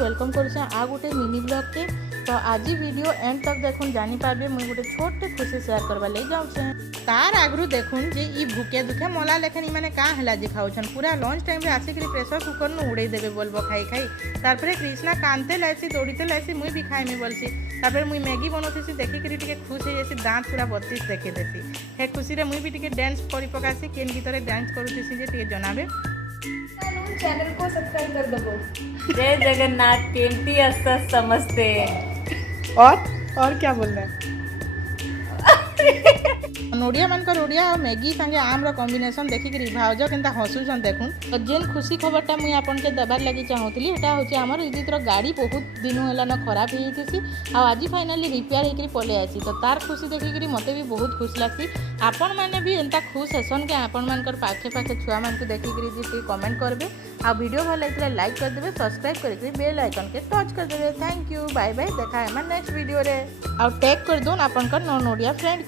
Welcome करुचे आ गोटे mini blog के। तो आज वीडियो एंड तक देखुन जानी पारबे मुई गोटे छोटे खुशी शेयर करवा ले जाऊँ। तार आगु देखुन जे ई भूखे दुखे मला लेखन ई माने का हला जे खाउछन पूरा लंच टाइम रे आसिक प्रेशर कुकर न उड़े देबे बोलबो खाई खाई। तारपरे कृष्णा कानते लाइसी दौड़ीते लाइसी मुई भी खाइमी बोलसी। तारपरे मुई मैगी बनौतीसी देखि करी टिके खुश हो जैसी दांत पूरा 32 देखि देसी। हे खुशी रे मुई भी टिके डांस करि पकासी केन गीत रे डांस करूतीसी जे टिके जनाबे। चैनल को सब्सक्राइब कर दो। जय जगन्नाथ केमती अस्ता समझते। और क्या बोल रहे हैं नोडिया मानकर ओडिया और मैगी संगे आम कॉम्बिनेशन देखिक भाउज के हसुचन देखुन। तो जेन खुशी खबरटा मुझे आपन के देबार लगी चाहूली एटा हूँ आमर इदितर गाड़ी बहुत दिन है खराब हो आज फाइनाली रिपेयर होकर पलि आसी। तो तार खुशी देखिक मत भी बहुत खुश लगसी। आपण मैंने भी एंता खुश हेसन के आपण मानकर पाखे पाखे छुआ मान देखिक कमेंट करेंगे। आ वीडियो भल लगे लाइक करदे सब्सक्राइब करके बेल आइकन के टच करदे। थैंक यू बाय बाय देखा है नेक्स्ट वीडियो रे। आ टैग कर दून आपन नोडिया फ्रेंड।